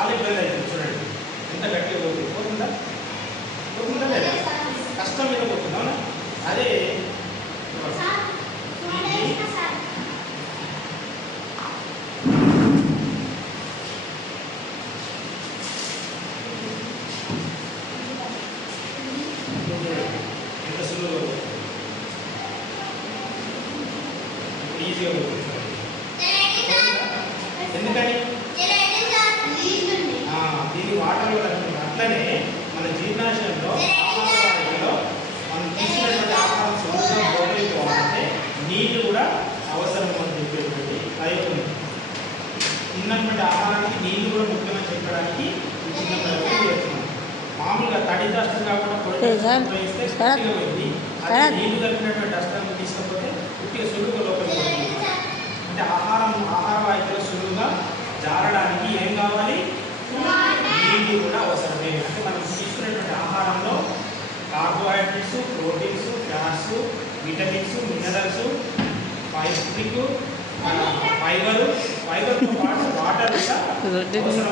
చాలా ఇబ్బంది అవుతుంది. చూడండి ఎంత గట్టిగా పోతుందా పోతుందా లేదా, కష్టం మీద పోతుంది. అవునా? అదే ఎంత సులువుగా ఈజీగా పోతుంది. ఎందుకని దీని వాటర్లో కలుపుతుంది. అట్లనే మన జీర్ణాశయంలో ఆహారంలో మనం తీసుకున్నటువంటి ఆహారం సులువుగా పోగలిపోవాలంటే నీళ్ళు కూడా అవసరం అని చెప్పేటువంటి ప్రయత్నం. తిన్నటువంటి ఆహారానికి నీళ్ళు కూడా ముఖ్యమని చెప్పడానికి ఈ చిన్న ప్రయత్నం చేస్తున్నాం. మామూలుగా తడి డస్టర్ కాకుండా పొడి ఉపయోగిస్తే గట్టిగా పోయింది. అదే నీళ్లు కలిపినటువంటి డస్టర్ తీసుకపోతే ఉట్టిగా సులువుగా లోపలికి పోతుంది. అంటే ఆహార వాయువులో సులువుగా జారడానికి ఏం కావాలి? నీళ్ళు కూడా అవసరమే. అంటే మనం తీసుకునేటువంటి ఆహారంలో carbohydrates, proteins, fats, vitamins, minerals, ఫైబర్తో పాటు వాటర్ కూడా అవసరం.